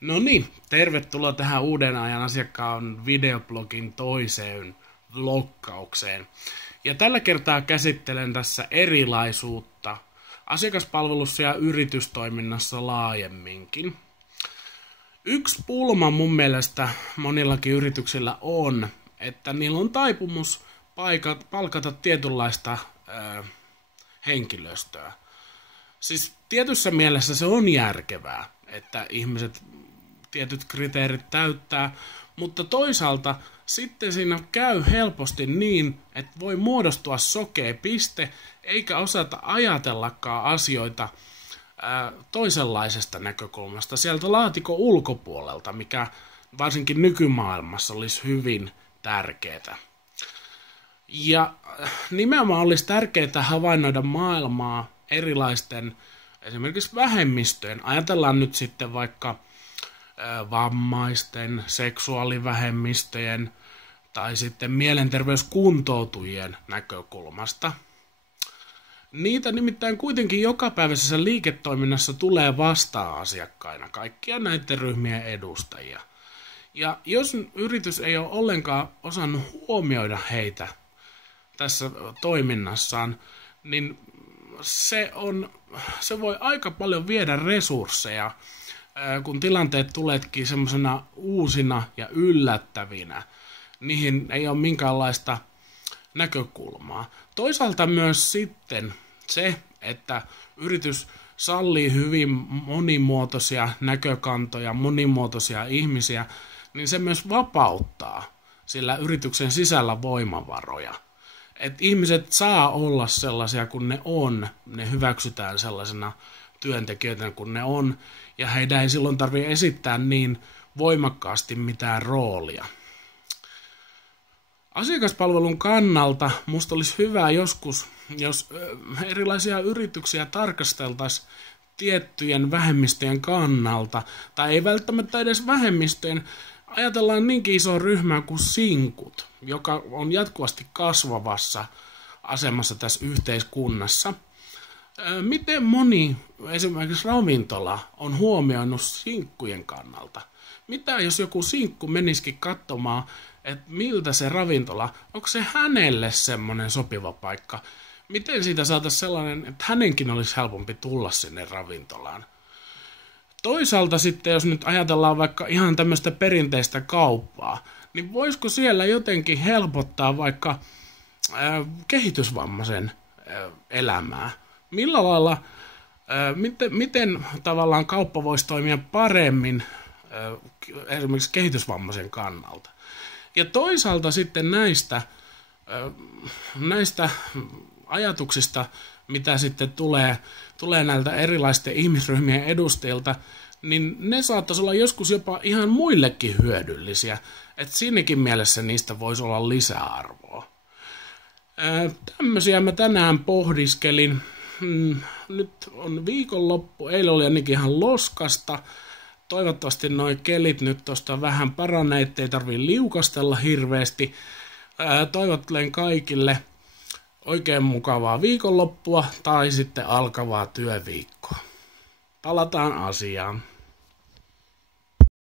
No niin, tervetuloa tähän uuden ajan asiakkaan videoblogin toiseen vloggaukseen. Ja tällä kertaa käsittelen tässä erilaisuutta asiakaspalvelussa ja yritystoiminnassa laajemminkin. Yksi pulma mun mielestä monillakin yrityksillä on, että niillä on taipumus palkata tietynlaista henkilöstöä. Siis tietyssä mielessä se on järkevää, että ihmiset tietyt kriteerit täyttää, mutta toisaalta sitten siinä käy helposti niin, että voi muodostua sokea piste, eikä osata ajatellakaan asioita toisenlaisesta näkökulmasta, sieltä laatikon ulkopuolelta, mikä varsinkin nykymaailmassa olisi hyvin tärkeää. Ja nimenomaan olisi tärkeää havainnoida maailmaa erilaisten esimerkiksi vähemmistöjen. Ajatellaan nyt sitten vaikka vammaisten, seksuaalivähemmistöjen tai sitten mielenterveyskuntoutujien näkökulmasta. Niitä nimittäin kuitenkin jokapäiväisessä liiketoiminnassa tulee vastaan asiakkaina, kaikkia näiden ryhmien edustajia. Ja jos yritys ei ole ollenkaan osannut huomioida heitä tässä toiminnassaan, niin se voi aika paljon viedä resursseja, kun tilanteet tuleetkin semmoisena uusina ja yllättävinä. Niihin ei ole minkäänlaista näkökulmaa. Toisaalta myös sitten se, että yritys sallii hyvin monimuotoisia näkökantoja, monimuotoisia ihmisiä, niin se myös vapauttaa sillä yrityksen sisällä voimavaroja. Että ihmiset saa olla sellaisia kuin ne on, ne hyväksytään sellaisena työntekijöitä kuin ne on, ja heidän ei silloin tarvitse esittää niin voimakkaasti mitään roolia. Asiakaspalvelun kannalta musta olisi hyvä joskus, jos erilaisia yrityksiä tarkasteltaisiin tiettyjen vähemmistöjen kannalta, tai ei välttämättä edes vähemmistöjen. Ajatellaan niinkin iso ryhmää kuin sinkut, joka on jatkuvasti kasvavassa asemassa tässä yhteiskunnassa. Miten moni esimerkiksi ravintola on huomioinut sinkkujen kannalta? Mitä jos joku sinkku menisikin katsomaan, että miltä se ravintola, onko se hänelle semmoinen sopiva paikka? Miten siitä saataisiin sellainen, että hänenkin olisi helpompi tulla sinne ravintolaan? Toisaalta sitten, jos nyt ajatellaan vaikka ihan tämmöistä perinteistä kauppaa, niin voisiko siellä jotenkin helpottaa vaikka kehitysvammaisen elämää? Millä lailla, miten tavallaan kauppa voisi toimia paremmin esimerkiksi kehitysvammaisen kannalta? Ja toisaalta sitten näistä ajatuksista, mitä sitten tulee näiltä erilaisten ihmisryhmien edustajilta, niin ne saattaisi olla joskus jopa ihan muillekin hyödyllisiä. Että siinäkin mielessä niistä voisi olla lisäarvoa. Tämmöisiä mä tänään pohdiskelin. Nyt on viikonloppu, eilen oli ainakin ihan loskasta. Toivottavasti noi kelit nyt tosta vähän paranee, ettei tarvii liukastella hirveästi. Toivottelen kaikille oikein mukavaa viikonloppua tai sitten alkavaa työviikkoa. Palataan asiaan.